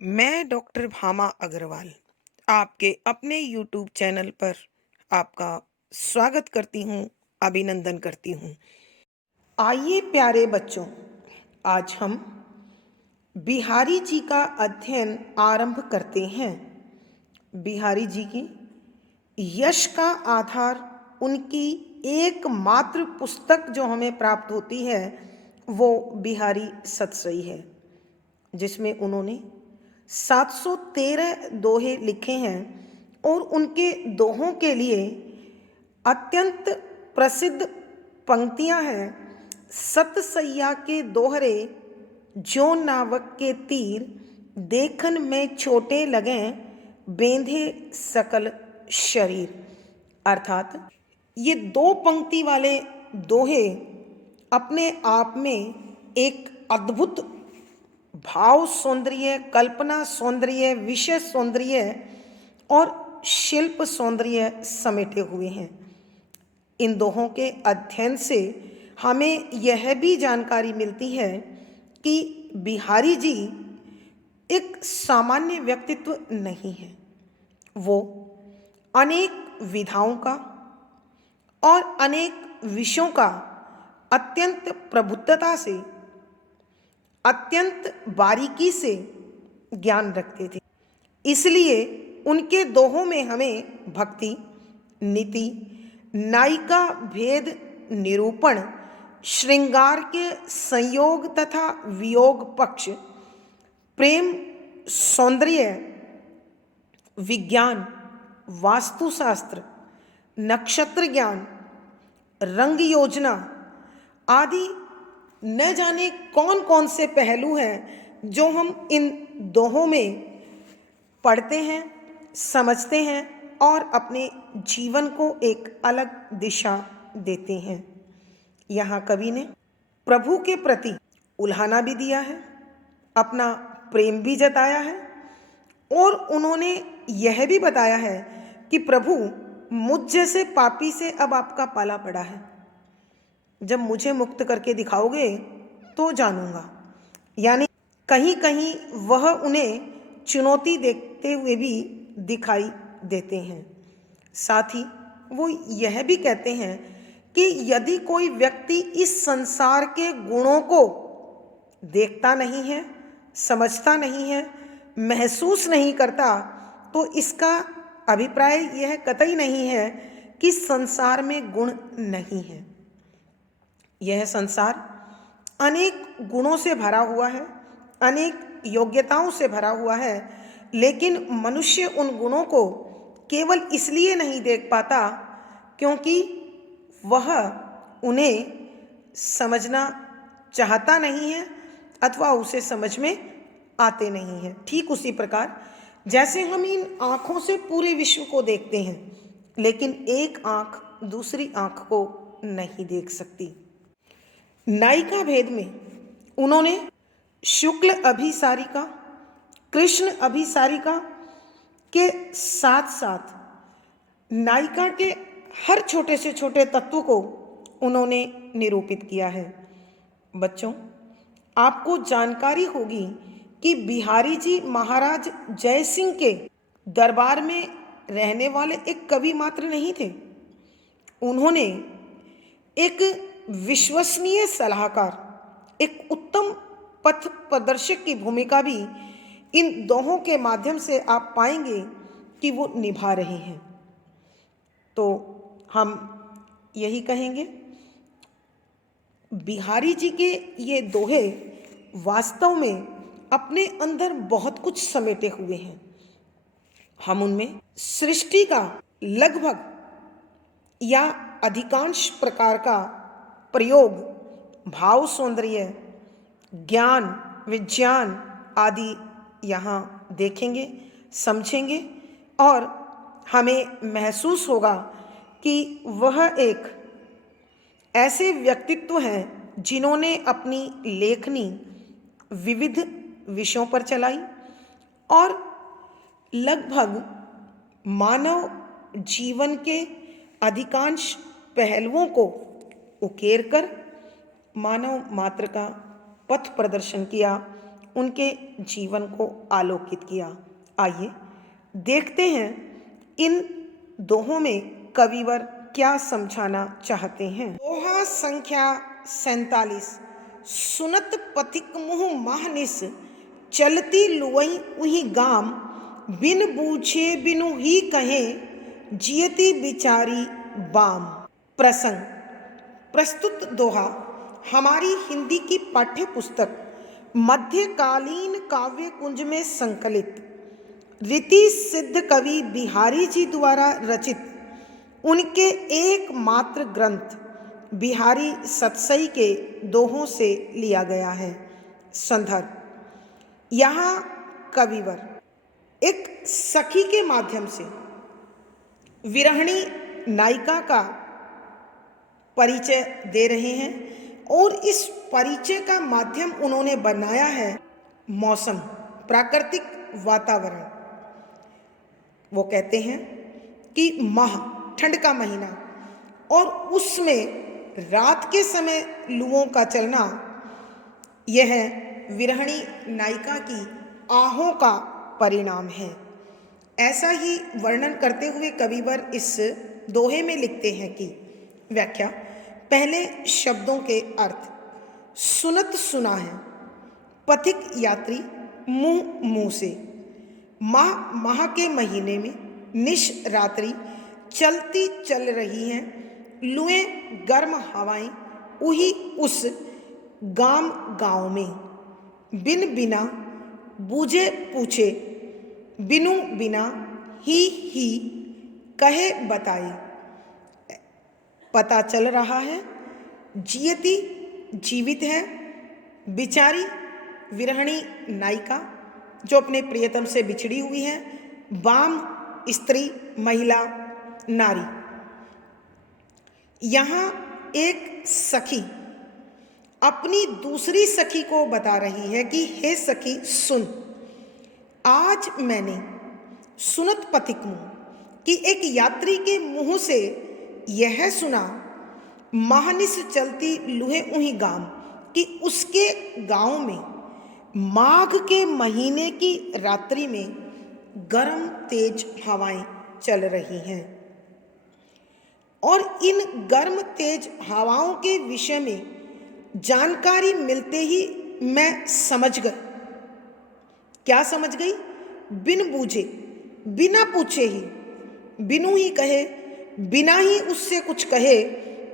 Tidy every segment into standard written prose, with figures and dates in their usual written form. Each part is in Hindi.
मैं डॉक्टर भामा अग्रवाल आपके अपने यूट्यूब चैनल पर आपका स्वागत करती हूँ, अभिनंदन करती हूँ। आइए प्यारे बच्चों, आज हम बिहारी जी का अध्ययन आरंभ करते हैं। बिहारी जी की यश का आधार उनकी एकमात्र पुस्तक जो हमें प्राप्त होती है वो बिहारी सतसई है, जिसमें उन्होंने 713 दोहे लिखे हैं और उनके दोहों के लिए अत्यंत प्रसिद्ध पंक्तियां हैं। सतसैया के दोहरे जो नावक के तीर, देखन में छोटे लगें बेंधे सकल शरीर। अर्थात ये दो पंक्ति वाले दोहे अपने आप में एक अद्भुत भाव सौंदर्य, कल्पना सौंदर्य, विषय सौंदर्य और शिल्प सौंदर्य समेटे हुए हैं। इन दोहों के अध्ययन से हमें यह भी जानकारी मिलती है कि बिहारी जी एक सामान्य व्यक्तित्व नहीं है। वो अनेक विधाओं का और अनेक विषयों का अत्यंत प्रबुद्धता से, अत्यंत बारीकी से ज्ञान रखते थे। इसलिए उनके दोहों में हमें भक्ति, नीति, नायिका भेद निरूपण, श्रृंगार के संयोग तथा वियोग पक्ष, प्रेम, सौंदर्य, विज्ञान, वास्तुशास्त्र, नक्षत्र ज्ञान, रंग योजना आदि न जाने कौन कौन से पहलू हैं जो हम इन दोहों में पढ़ते हैं, समझते हैं और अपने जीवन को एक अलग दिशा देते हैं। यहाँ कवि ने प्रभु के प्रति उल्हाना भी दिया है, अपना प्रेम भी जताया है और उन्होंने यह भी बताया है कि प्रभु, मुझ जैसे पापी से अब आपका पाला पड़ा है। जब मुझे मुक्त करके दिखाओगे तो जानूंगा। यानी कहीं कहीं वह उन्हें चुनौती देते हुए भी दिखाई देते हैं। साथ ही वो यह भी कहते हैं कि यदि कोई व्यक्ति इस संसार के गुणों को देखता नहीं है, समझता नहीं है, महसूस नहीं करता, तो इसका अभिप्राय यह कतई नहीं है कि संसार में गुण नहीं है। यह संसार अनेक गुणों से भरा हुआ है, अनेक योग्यताओं से भरा हुआ है, लेकिन मनुष्य उन गुणों को केवल इसलिए नहीं देख पाता क्योंकि वह उन्हें समझना चाहता नहीं है अथवा उसे समझ में आते नहीं हैं। ठीक उसी प्रकार जैसे हम इन आँखों से पूरे विश्व को देखते हैं, लेकिन एक आँख दूसरी आँख को नहीं देख सकती। नायिका भेद में उन्होंने शुक्ल अभिसारिका, कृष्ण अभिसारिका के साथ साथ नायिका के हर छोटे से छोटे तत्व को उन्होंने निरूपित किया है। बच्चों, आपको जानकारी होगी कि बिहारी जी महाराज जय सिंह के दरबार में रहने वाले एक कवि मात्र नहीं थे। उन्होंने एक विश्वसनीय सलाहकार, एक उत्तम पथ प्रदर्शक की भूमिका भी इन दोहों के माध्यम से आप पाएंगे कि वो निभा रहे हैं। तो हम यही कहेंगे, बिहारी जी के ये दोहे वास्तव में अपने अंदर बहुत कुछ समेटे हुए हैं। हम उनमें सृष्टि का लगभग या अधिकांश प्रकार का प्रयोग, भाव सौंदर्य, ज्ञान, विज्ञान आदि यहाँ देखेंगे, समझेंगे और हमें महसूस होगा कि वह एक ऐसे व्यक्तित्व हैं जिन्होंने अपनी लेखनी विविध विषयों पर चलाई और लगभग मानव जीवन के अधिकांश पहलुओं को उकेर कर मानव मात्र का पथ प्रदर्शन किया, उनके जीवन को आलोकित किया। आइए देखते हैं इन दोहों में कविवर क्या समझाना चाहते हैं। दोहा संख्या 47। सुनत पथिक मुँह माहनिस, चलती लुवई उही गाम, बिन बूझे बिनु ही कहे, जियती बिचारी बाम। प्रसंग। प्रस्तुत दोहा हमारी हिंदी की पाठ्य पुस्तक मध्यकालीन काव्य कुंज में संकलित रीति सिद्ध कवि बिहारी जी द्वारा रचित उनके एकमात्र ग्रंथ बिहारी सतसई के दोहों से लिया गया है। संदर्भ। यहाँ कविवर एक सखी के माध्यम से विरहणी नायिका का परिचय दे रहे हैं और इस परिचय का माध्यम उन्होंने बनाया है मौसम, प्राकृतिक वातावरण। वो कहते हैं कि माह, ठंड का महीना, और उसमें रात के समय लुओं का चलना, यह विरहणी नायिका की आहों का परिणाम है। ऐसा ही वर्णन करते हुए कविवर इस दोहे में लिखते हैं कि व्याख्या। पहले शब्दों के अर्थ। सुनत सुना है, पथिक यात्री, मुंह मुंह से, माह के महीने में, निश रात्रि, चलती चल रही हैं, लुएं गर्म हवाएं, उही उस गाम गाँव में, बिन बिना बूझे पूछे, बिनु बिना ही कहे बताए, पता चल रहा है, जियती जीवित है, बिचारी विरहणी नायिका जो अपने प्रियतम से बिछड़ी हुई है, बाम स्त्री, महिला, नारी। यहाँ एक सखी अपनी दूसरी सखी को बता रही है कि हे सखी सुन, आज मैंने सुनत पथिक मुँह कि एक यात्री के मुंह से यह सुना, माहनिस चलती लुहे उही गाम, कि उसके गांव में माघ के महीने की रात्रि में गर्म तेज हवाएं चल रही हैं। और इन गर्म तेज हवाओं के विषय में जानकारी मिलते ही मैं समझ गई। क्या समझ गई? बिन बूझे, बिना पूछे ही, बिनु ही कहे, बिना ही उससे कुछ कहे,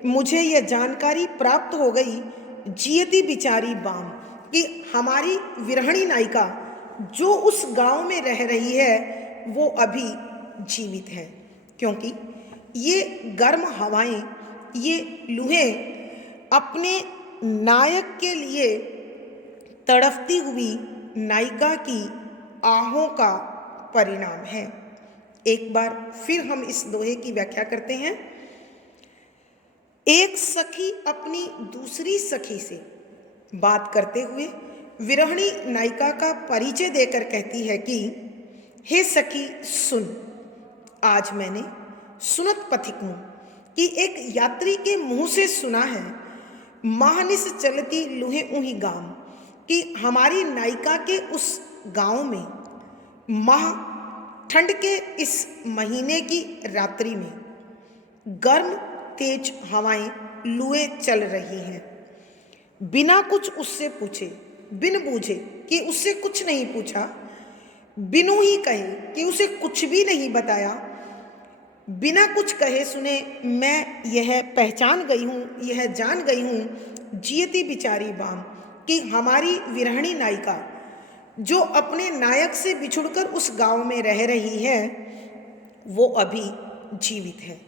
मुझे यह जानकारी प्राप्त हो गई, जियती बिचारी बाम, कि हमारी विरहणी नायिका जो उस गांव में रह रही है वो अभी जीवित है, क्योंकि ये गर्म हवाएं, ये लुहें अपने नायक के लिए तड़फती हुई नायिका की आहों का परिणाम है। एक बार फिर हम इस दोहे की व्याख्या करते हैं। एक सखी अपनी दूसरी सखी से बात करते हुए विरहणी नायिका का परिचय देकर कहती है कि हे सखी सुन, आज मैंने सुनत पथिक मुँह कि एक यात्री के मुंह से सुना है, माहनिस चलती लुहे उही गाम, कि हमारी नायिका के उस गांव में माह, ठंड के इस महीने की रात्रि में गर्म तेज हवाएं लुए चल रही हैं। बिना कुछ उससे पूछे, बिन बूझे कि उससे कुछ नहीं पूछा, बिनु ही कहे कि उसे कुछ भी नहीं बताया, बिना कुछ कहे सुने मैं यह पहचान गई हूँ, यह जान गई हूँ, जियती बिचारी बाम, कि हमारी विरहणी नायिका जो अपने नायक से बिछुड़कर उस गांव में रह रही है वो अभी जीवित है,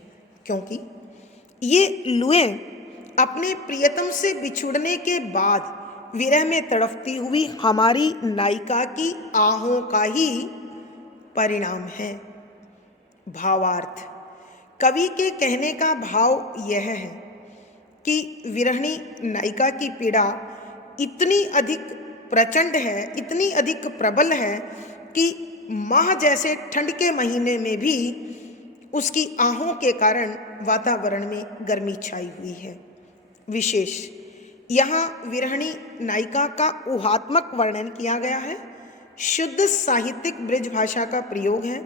क्योंकि ये लुएं अपने प्रियतम से बिछुड़ने के बाद विरह में तड़पती हुई हमारी नायिका की आहों का ही परिणाम है। भावार्थ। कवि के कहने का भाव यह है कि विरहणी नायिका की पीड़ा इतनी अधिक प्रचंड है, इतनी अधिक प्रबल है कि माह जैसे ठंड के महीने में भी उसकी आहों के कारण वातावरण में गर्मी छाई हुई है। विशेष यहाँ विरहिणी नायिका का ऊहात्मक वर्णन किया गया है। शुद्ध साहित्यिक ब्रज भाषा का प्रयोग है।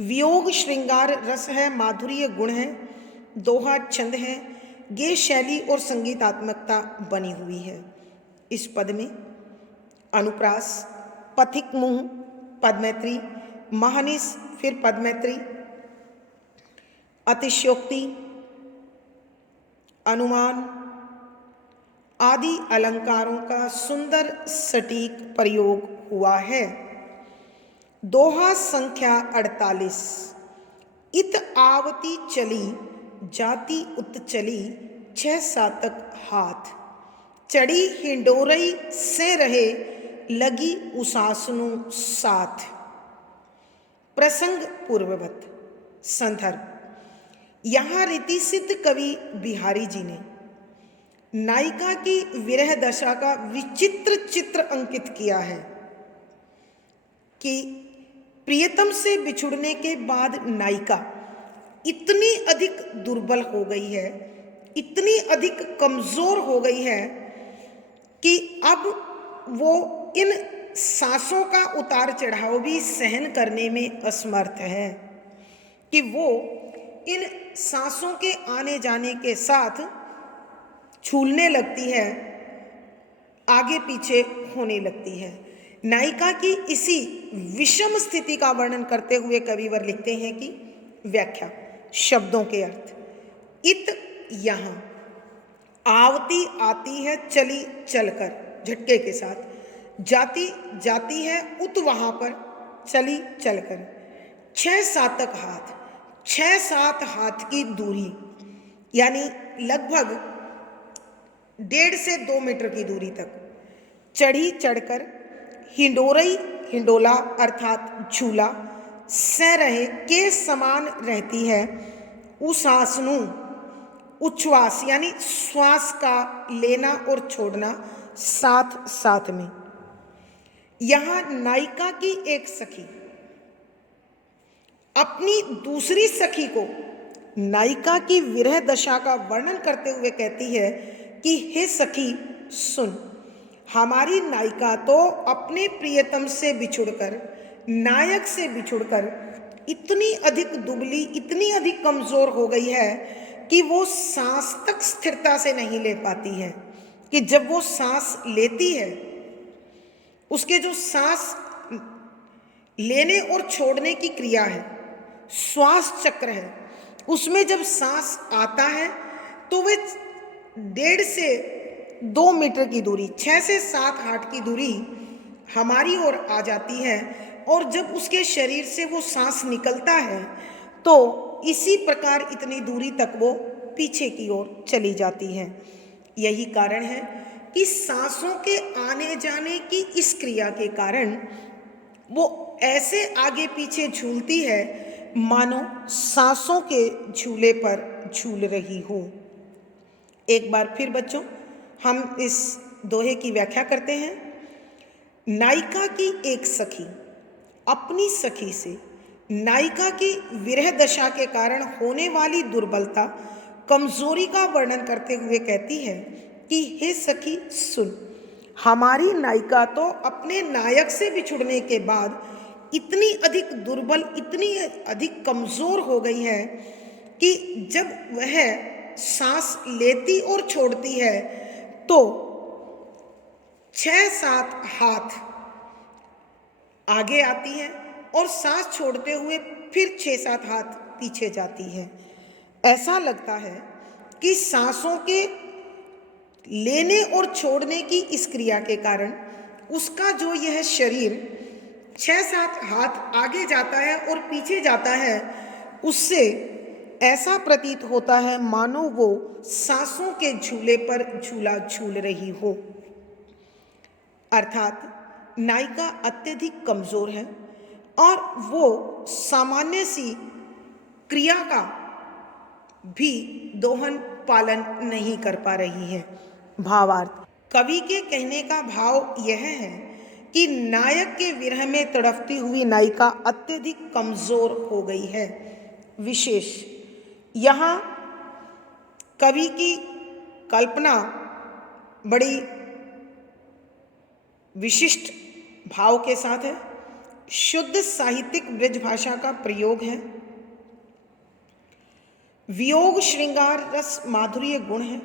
वियोग श्रृंगार रस है, माधुर्य गुण है, दोहा छंद है, गेय शैली और संगीतात्मकता बनी हुई है। इस पद में अनुप्रास, पथिक मुंह, पदमैत्री, महानिस, फिर पदमैत्री, अतिशयोक्ति, अनुमान आदि अलंकारों का सुंदर सटीक प्रयोग हुआ है। दोहा संख्या 48। इत आवती चली जाति उत चली 6 सातक हाथ, चढ़ी हिंडोरई से रहे लगी उसासनु साथ। प्रसंग पूर्ववत। संदर्भ। यहाँ रीति सिद्ध कवि बिहारी जी ने नायिका की विरह दशा का विचित्र चित्र अंकित किया है कि प्रियतम से बिछुड़ने के बाद नायिका इतनी अधिक दुर्बल हो गई है, इतनी अधिक कमजोर हो गई है कि अब वो इन सांसों का उतार चढ़ाव भी सहन करने में असमर्थ है, कि वो इन सांसों के आने जाने के साथ छूलने लगती है, आगे पीछे होने लगती है। नायिका की इसी विषम स्थिति का वर्णन करते हुए कविवर लिखते हैं कि व्याख्या शब्दों के अर्थ। इत यहाँ आवती आती है चली चलकर झटके के साथ, जाती जाती है उत वहां पर चली चलकर, 6 सातक हाथ, 6-7 हाथ की दूरी, यानी लगभग 1.5 से 2 मीटर की दूरी तक चढ़ी चढ़कर, हिंडोरई हिंडोला अर्थात झूला, सह रहे के समान रहती है, उसासनु उच्छ्वास यानी श्वास का लेना और छोड़ना साथ साथ में। यहाँ नायिका की एक सखी अपनी दूसरी सखी को नायिका की विरह दशा का वर्णन करते हुए कहती है कि हे सखी सुन, हमारी नायिका तो अपने प्रियतम से बिछुड़कर, नायक से बिछुड़कर इतनी अधिक दुबली, इतनी अधिक कमजोर हो गई है कि वो सांस तक स्थिरता से नहीं ले पाती है, कि जब वो सांस लेती है, उसके जो सांस लेने और छोड़ने की क्रिया है, श्वास चक्र है, उसमें जब सांस आता है तो वे 1.5 से 2 मीटर की दूरी, 6 से 7 हाथ की दूरी हमारी ओर आ जाती है, और जब उसके शरीर से वो सांस निकलता है तो इसी प्रकार इतनी दूरी तक वो पीछे की ओर चली जाती है। यही कारण है कि सांसों के आने जाने की इस क्रिया के कारण वो ऐसे आगे पीछे झूलती है मानो सांसों के झूले पर झूल रही हो। एक बार फिर बच्चों हम इस दोहे की व्याख्या करते हैं। नायिका की एक सखी अपनी सखी से नायिका की विरह दशा के कारण होने वाली दुर्बलता, कमजोरी का वर्णन करते हुए कहती है कि हे सखी सुन, हमारी नायिका तो अपने नायक से बिछुड़ने के बाद इतनी अधिक दुर्बल, इतनी अधिक कमजोर हो गई है कि जब वह सांस लेती और छोड़ती है तो 6-7 हाथ आगे आती है और सांस छोड़ते हुए फिर 6-7 हाथ पीछे जाती है। ऐसा लगता है कि सांसों के लेने और छोड़ने की इस क्रिया के कारण उसका जो यह शरीर 6-7 हाथ आगे जाता है और पीछे जाता है, उससे ऐसा प्रतीत होता है मानो वो सांसों के झूले पर झूला झूल रही हो। अर्थात नायिका अत्यधिक कमजोर है और वो सामान्य सी क्रिया का भी दोहन पालन नहीं कर पा रही है। भावार्थ। कवि के कहने का भाव यह है कि नायक के विरह में तड़पती हुई नायिका अत्यधिक कमजोर हो गई है। विशेष यहाँ कवि की कल्पना बड़ी विशिष्ट भाव के साथ है। शुद्ध साहित्यिक ब्रज भाषा का प्रयोग है। वियोग श्रृंगार रस माधुर्य गुण है।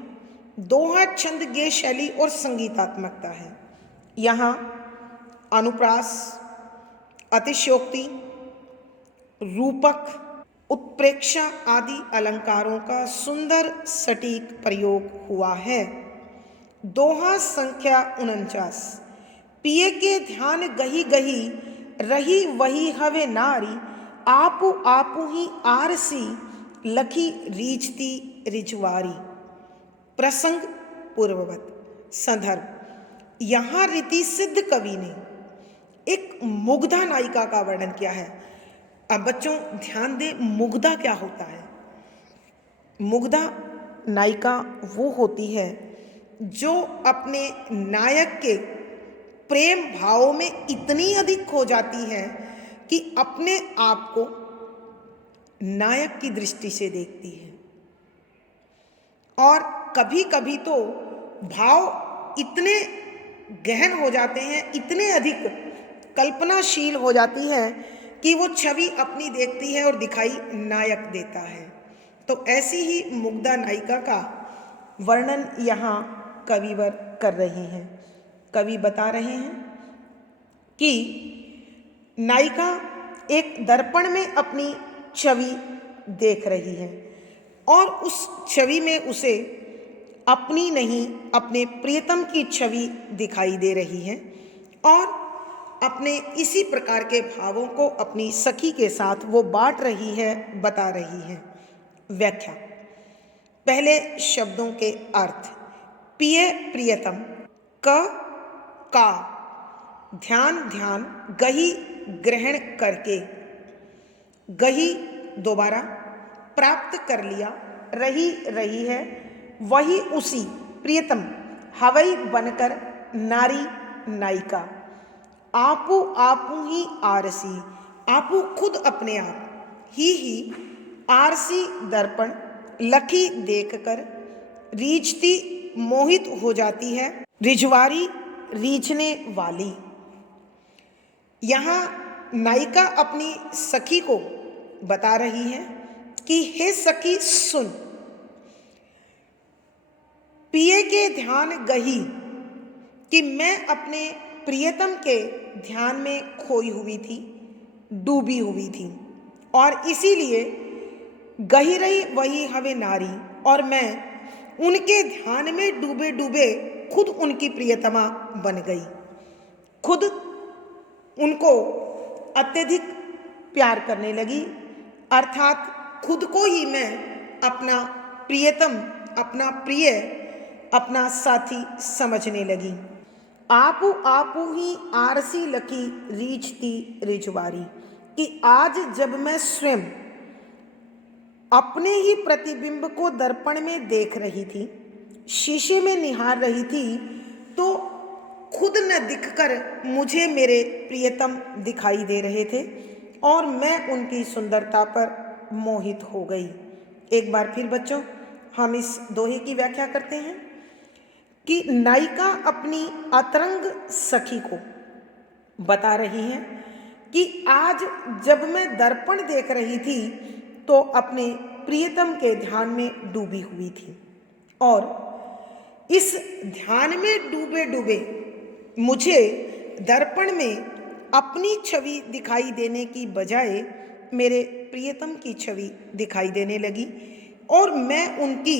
दोहा छंद गेय शैली और संगीतात्मकता है। यहाँ अनुप्रास, अतिशयोक्ति, रूपक, उत्प्रेक्षा आदि अलंकारों का सुंदर सटीक प्रयोग हुआ है। दोहा संख्या 49। पिए के ध्यान गही गही, रही वही हवे नारी, आपु आपु ही आरसी, लखी रीझती रिझवारी। प्रसंग पूर्ववत। संदर्भ, यहाँ रीति सिद्ध कवि ने एक मुग्धा नायिका का वर्णन किया है। अब बच्चों ध्यान दें, मुग्धा क्या होता है? मुग्धा नायिका वो होती है जो अपने नायक के प्रेम भाव में इतनी अधिक खो जाती है कि अपने आप को नायक की दृष्टि से देखती है। और कभी कभी तो भाव इतने गहन हो जाते हैं, इतने अधिक कल्पनाशील हो जाती है कि वो छवि अपनी देखती है और दिखाई नायक देता है। तो ऐसी ही मुग्धा नायिका का वर्णन यहाँ कविवर कर रहे हैं। कवि बता रहे हैं कि नायिका एक दर्पण में अपनी छवि देख रही है और उस छवि में उसे अपनी नहीं, अपने प्रियतम की छवि दिखाई दे रही है और अपने इसी प्रकार के भावों को अपनी सखी के साथ वो बांट रही है, बता रही है। व्याख्या। पहले शब्दों के अर्थ। पिय प्रियतम, का ध्यान ध्यान, गही ग्रहण करके, गही दोबारा, प्राप्त कर लिया, रही रही है, वही उसी, प्रियतम हवई बनकर, नारी नायिका, आपू आपू ही आरसी, आपू खुद अपने आप, ही आरसी दर्पण, लखी देखकर, रीझती मोहित हो जाती है, रिझवारी रीझने वाली। यहाँ नायिका अपनी सखी को बता रही है कि हे सखी सुन, पिए के ध्यान गही, कि मैं अपने प्रियतम के ध्यान में खोई हुई थी, डूबी हुई थी और इसीलिए गही रही वही हवे नारी, और मैं उनके ध्यान में डूबे डूबे खुद उनकी प्रियतमा बन गई, खुद उनको अत्यधिक प्यार करने लगी, अर्थात खुद को ही मैं अपना प्रियतम, अपना प्रिय, अपना साथी समझने लगी। आपू आपू ही आरसी लखी रीझती रिझवारी, कि आज जब मैं स्वयं अपने ही प्रतिबिंब को दर्पण में देख रही थी, शीशे में निहार रही थी, तो खुद न दिखकर मुझे मेरे प्रियतम दिखाई दे रहे थे और मैं उनकी सुंदरता पर मोहित हो गई। एक बार फिर बच्चों हम इस दोहे की व्याख्या करते हैं कि नायिका अपनी अतरंग सखी को बता रही है कि आज जब मैं दर्पण देख रही थी तो अपने प्रियतम के ध्यान में डूबी हुई थी और इस ध्यान में डूबे डूबे मुझे दर्पण में अपनी छवि दिखाई देने की बजाय मेरे प्रियतम की छवि दिखाई देने लगी और मैं उनकी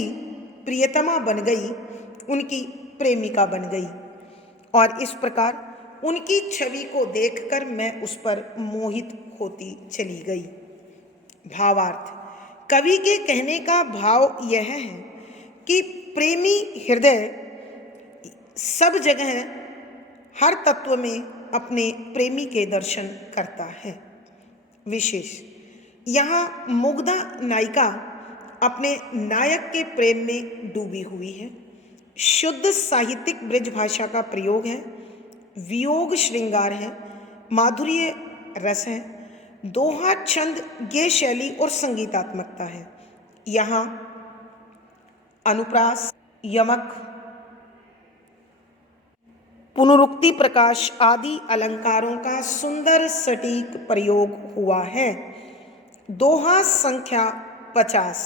प्रियतमा बन गई, उनकी प्रेमिका बन गई और इस प्रकार उनकी छवि को देखकर मैं उस पर मोहित होती चली गई। भावार्थ। कवि के कहने का भाव यह है कि प्रेमी हृदय सब जगह, हर तत्व में अपने प्रेमी के दर्शन करता है। विशेष, यहाँ मुग्धा नायिका अपने नायक के प्रेम में डूबी हुई है। शुद्ध साहित्यिक ब्रज भाषा का प्रयोग है, वियोग श्रृंगार है, माधुर्य रस है, दोहा छंद गेय शैली और संगीतात्मकता है। यहाँ अनुप्रास, यमक, पुनरुक्ति प्रकाश आदि अलंकारों का सुंदर सटीक प्रयोग हुआ है। दोहा संख्या 50।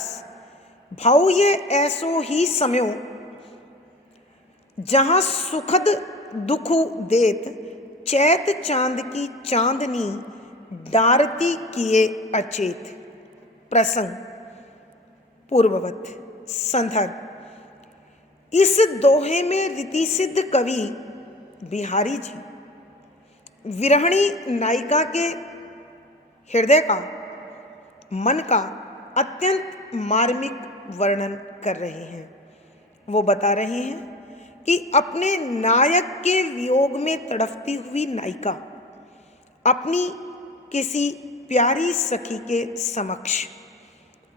भाव ये ऐसो ही समयो जहाँ सुखद दुख देत, चैत चांद की चांदनी डारती किए अचेत। प्रसंग पूर्ववत। संदर्भ। इस दोहे में रीति सिद्ध कवि बिहारी जी विरहणी नायिका के हृदय का, मन का अत्यंत मार्मिक वर्णन कर रहे हैं। वो बता रहे हैं कि अपने नायक के वियोग में तड़पती हुई नायिका अपनी किसी प्यारी सखी के समक्ष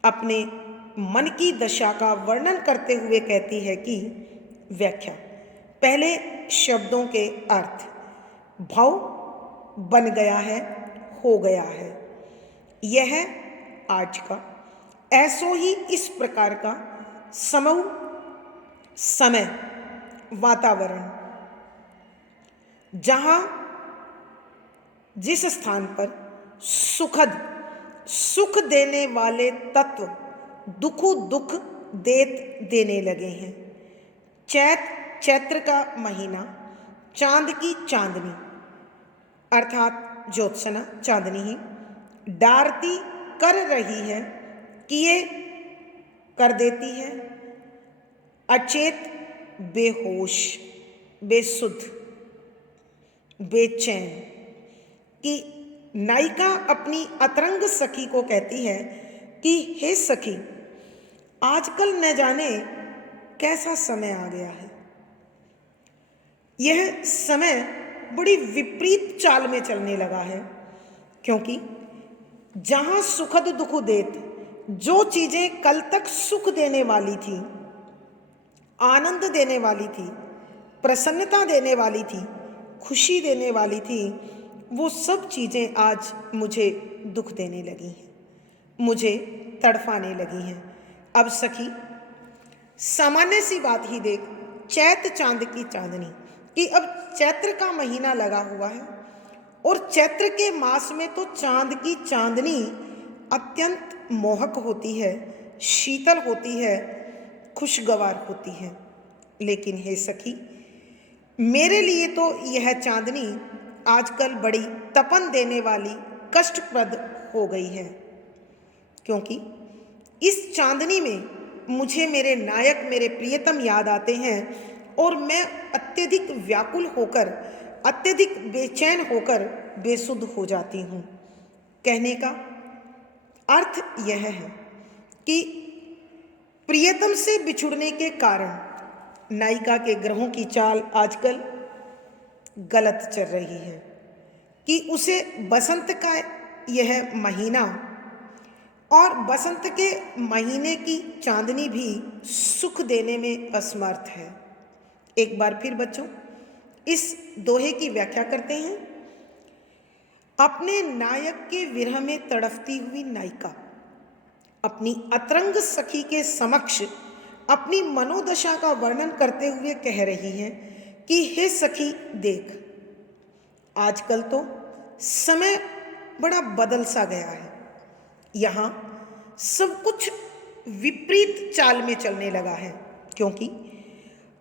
अपने मन की दशा का वर्णन करते हुए कहती है कि व्याख्या। पहले शब्दों के अर्थ। भाव बन गया है, हो गया है। यह आज का ऐसो ही इस प्रकार का समूह, समय, वातावरण, जहाँ जिस स्थान पर सुखद सुख देने वाले तत्व दुख देने लगे हैं। चैत्र का महीना, चांद की चांदनी अर्थात ज्योत्सना चांदनी ही डारती कर रही है, किए कर देती है, अचेत बेहोश, बेसुध, बेचैन, कि नायिका अपनी अतरंग सखी को कहती है कि हे सखी, आजकल न जाने कैसा समय आ गया है। यह समय बड़ी विपरीत चाल में चलने लगा है, क्योंकि जहां सुखद दुख देत, जो चीजें कल तक सुख देने वाली थी, आनंद देने वाली थी, प्रसन्नता देने वाली थी, खुशी देने वाली थी, वो सब चीजें आज मुझे दुख देने लगी हैं, मुझे तड़फाने लगी हैं। अब सखी, सामान्य सी बात ही देख, चैत चांद की चांदनी, कि अब चैत्र का महीना लगा हुआ है और चैत्र के मास में तो चांद की चांदनी अत्यंत मोहक होती है, शीतल होती है, खुशगवार होती है। लेकिन हे सखी, मेरे लिए तो यह चांदनी आजकल बड़ी तपन देने वाली, कष्टप्रद हो गई है, क्योंकि इस चांदनी में मुझे मेरे नायक, मेरे प्रियतम याद आते हैं और मैं अत्यधिक व्याकुल होकर, अत्यधिक बेचैन होकर बेसुध हो जाती हूँ। कहने का अर्थ यह है कि प्रियतम से बिछुड़ने के कारण नायिका के ग्रहों की चाल आजकल गलत चल रही है, कि उसे बसंत का यह महीना और बसंत के महीने की चांदनी भी सुख देने में असमर्थ है। एक बार फिर बच्चों, इस दोहे की व्याख्या करते हैं। अपने नायक के विरह में तड़पती हुई नायिका अपनी अतरंग सखी के समक्ष अपनी मनोदशा का वर्णन करते हुए कह रही है कि हे सखी देख, आजकल तो समय बड़ा बदल सा गया है, यहाँ सब कुछ विपरीत चाल में चलने लगा है, क्योंकि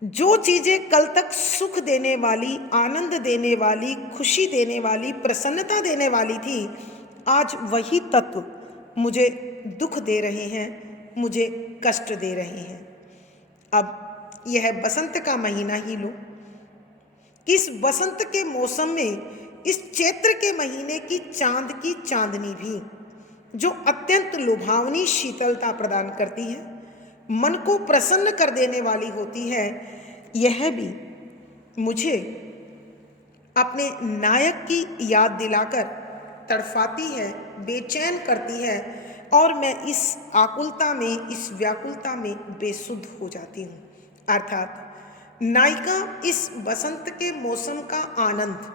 जो चीजें कल तक सुख देने वाली, आनंद देने वाली, खुशी देने वाली, प्रसन्नता देने वाली थी, आज वही तत्व मुझे दुख दे रहे हैं, मुझे कष्ट दे रहे हैं। अब यह बसंत का महीना ही लो, इस बसंत के मौसम में, इस चैत्र के महीने की चांद की चांदनी भी, जो अत्यंत लुभावनी शीतलता प्रदान करती है, मन को प्रसन्न कर देने वाली होती है, यह भी मुझे अपने नायक की याद दिलाकर तड़फाती है, बेचैन करती है और मैं इस आकुलता में, इस व्याकुलता में बेसुध हो जाती हूँ। अर्थात नायिका इस बसंत के मौसम का आनंद,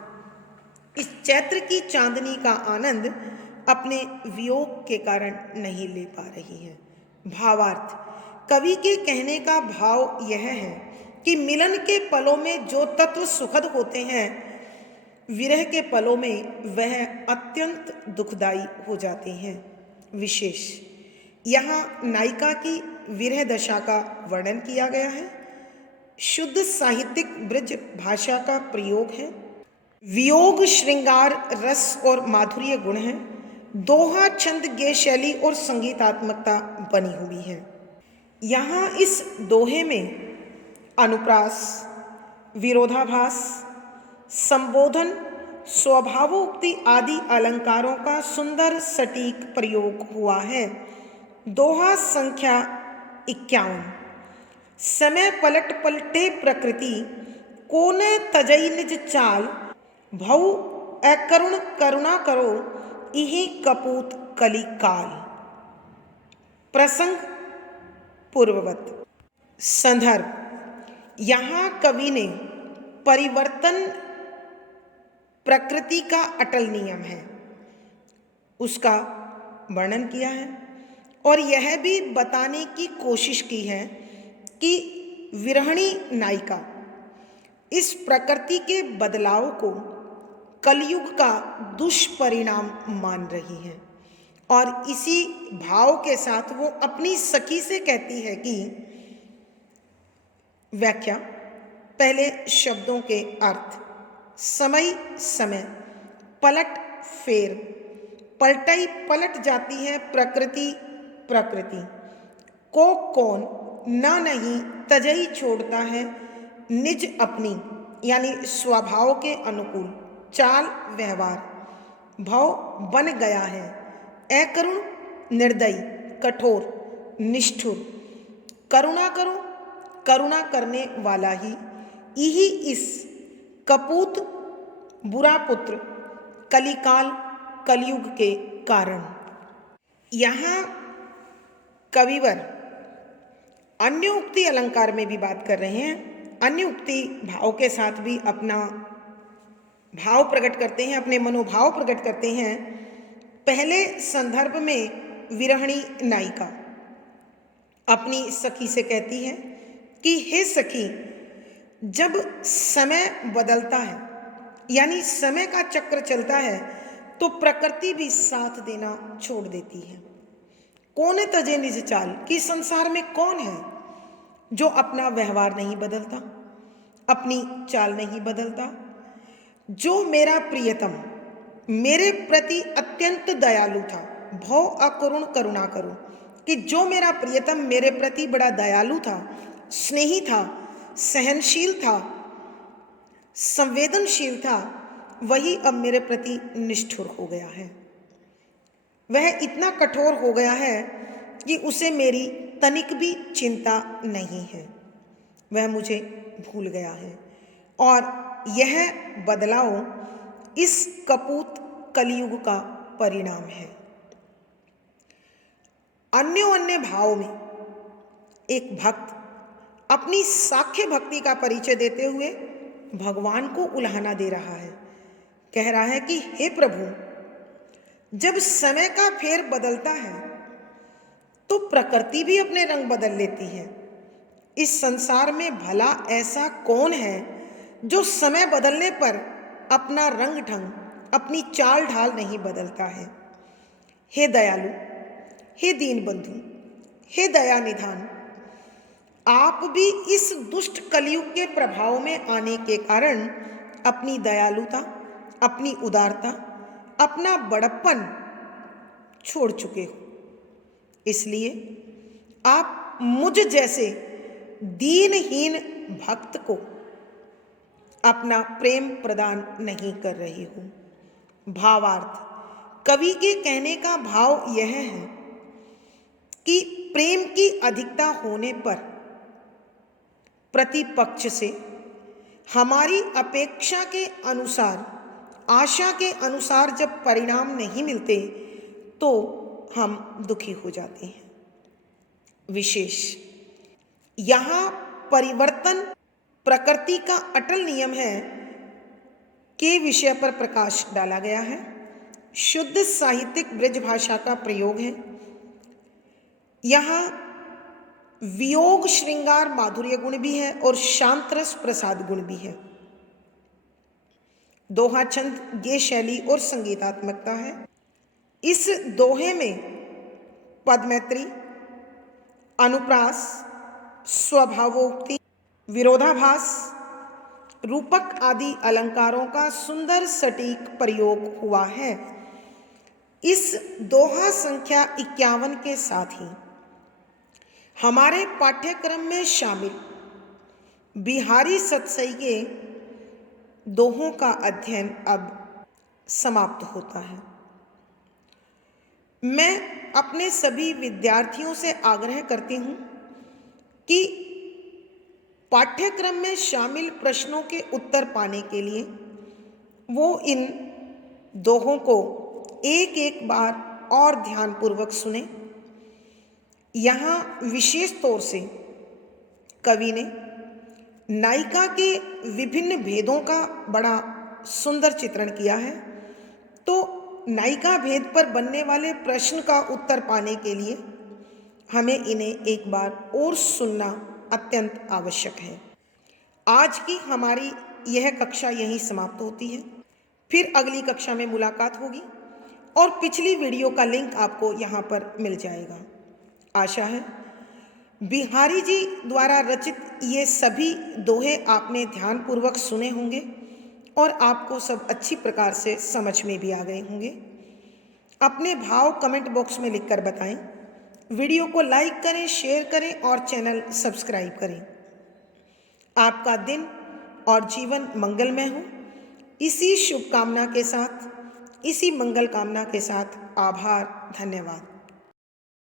इस चैत्र की चांदनी का आनंद अपने वियोग के कारण नहीं ले पा रही है। भावार्थ, कवि के कहने का भाव यह है कि मिलन के पलों में जो तत्व सुखद होते हैं, विरह के पलों में वह अत्यंत दुखदाई हो जाते हैं। विशेष यहाँ नायिका की विरह दशा का वर्णन किया गया है। शुद्ध साहित्यिक ब्रज भाषा का प्रयोग है। वियोग श्रृंगार रस और माधुर्य गुण है। दोहा छंद गेय शैली और संगीतात्मकता बनी हुई है। यहाँ इस दोहे में अनुप्रास, विरोधाभास, संबोधन, स्वभावोक्ति आदि अलंकारों का सुंदर सटीक प्रयोग हुआ है। दोहा संख्या 51। समय पलट पलटे प्रकृति, कोने तजई निज चाल, भव अकरुण करुणा करो, इहि कपूत कली काल। प्रसंग पूर्ववत। संदर्भ, यहाँ कवि ने परिवर्तन प्रकृति का अटल नियम है उसका वर्णन किया है और यह भी बताने की कोशिश की है कि विरहणी नायिका इस प्रकृति के बदलाव को कलयुग का दुष्परिणाम मान रही है और इसी भाव के साथ वो अपनी सखी से कहती है कि व्याख्या। पहले शब्दों के अर्थ। समय समय, पलट फेर, पलटाई पलट जाती है प्रकृति प्रकृति को कौन ना नहीं तजई छोड़ता है निज अपनी यानी स्वभाव के अनुकूल चाल व्यवहार, भव बन गया है, अकरुण निर्दयी कठोर निष्ठुर, करुणा करो करुणा करने वाला ही, यही इस कपूत बुरा पुत्र कलिकाल कलयुग के कारण। यहाँ कविवर अन्य उक्ति अलंकार में भी बात कर रहे हैं। अन्य उक्ति भाव के साथ भी अपना भाव प्रकट करते हैं, अपने मनोभाव प्रकट करते हैं। पहले संदर्भ में विरहणी नायिका अपनी सखी से कहती है कि हे सखी, जब समय बदलता है यानी समय का चक्र चलता है तो प्रकृति भी साथ देना छोड़ देती है। कौन तजे निज चाल, कि संसार में कौन है जो अपना व्यवहार नहीं बदलता, अपनी चाल नहीं बदलता। जो मेरा प्रियतम मेरे प्रति अत्यंत दयालु था, भव अकरुण करुणा करो, कि जो मेरा प्रियतम मेरे प्रति बड़ा दयालु था, स्नेही था, सहनशील था, संवेदनशील था, वही अब मेरे प्रति निष्ठुर हो गया है। वह इतना कठोर हो गया है कि उसे मेरी तनिक भी चिंता नहीं है, वह मुझे भूल गया है। और यह बदलाव इस कपूत कलयुग का परिणाम है। अन्य भाव में एक भक्त अपनी साख्य भक्ति का परिचय देते हुए भगवान को उल्हाना दे रहा है। कह रहा है कि हे प्रभु, जब समय का फेर बदलता है तो प्रकृति भी अपने रंग बदल लेती है। इस संसार में भला ऐसा कौन है जो समय बदलने पर अपना रंग ढंग, अपनी चाल ढाल नहीं बदलता है। हे दयालु, हे दीन बंधु, हे दया निधान, आप भी इस दुष्ट कलयुग के प्रभाव में आने के कारण अपनी दयालुता, अपनी उदारता, अपना बड़प्पन छोड़ चुके हो। इसलिए आप मुझ जैसे दीनहीन भक्त को अपना प्रेम प्रदान नहीं कर रही हो। भावार्थ, कवि के कहने का भाव यह है कि प्रेम की अधिकता होने पर प्रतिपक्ष से हमारी अपेक्षा के अनुसार, आशा के अनुसार जब परिणाम नहीं मिलते तो हम दुखी हो जाते हैं। विशेष यहाँ परिवर्तन प्रकृति का अटल नियम है के विषय पर प्रकाश डाला गया है। शुद्ध साहित्यिक ब्रज भाषा का प्रयोग है। यहाँ वियोग श्रृंगार माधुर्य गुण भी है और शांत रस प्रसाद गुण भी है। दोहा छंद ये शैली और संगीतात्मकता है। इस दोहे में पदमैत्री, अनुप्रास, स्वभावोक्ति, विरोधाभास, रूपक आदि अलंकारों का सुंदर सटीक प्रयोग हुआ है। इस दोहा संख्या 51 के साथ ही हमारे पाठ्यक्रम में शामिल बिहारी सतसई के दोहों का अध्ययन अब समाप्त होता है। मैं अपने सभी विद्यार्थियों से आग्रह करती हूँ कि पाठ्यक्रम में शामिल प्रश्नों के उत्तर पाने के लिए वो इन दोहों को एक एक बार और ध्यानपूर्वक सुने। यहाँ विशेष तौर से कवि ने नायिका के विभिन्न भेदों का बड़ा सुंदर चित्रण किया है, तो नायिका भेद पर बनने वाले प्रश्न का उत्तर पाने के लिए हमें इन्हें एक बार और सुनना अत्यंत आवश्यक है। आज की हमारी यह कक्षा यहीं समाप्त होती है। फिर अगली कक्षा में मुलाकात होगी और पिछली वीडियो का लिंक आपको यहाँ पर मिल जाएगा। आशा है बिहारी जी द्वारा रचित ये सभी दोहे आपने ध्यानपूर्वक सुने होंगे और आपको सब अच्छी प्रकार से समझ में भी आ गए होंगे। अपने भाव कमेंट बॉक्स में लिखकर बताएं। वीडियो को लाइक करें, शेयर करें और चैनल सब्सक्राइब करें। आपका दिन और जीवन मंगलमय हो, इसी शुभकामना के साथ, इसी मंगल कामना के साथ आभार, धन्यवाद।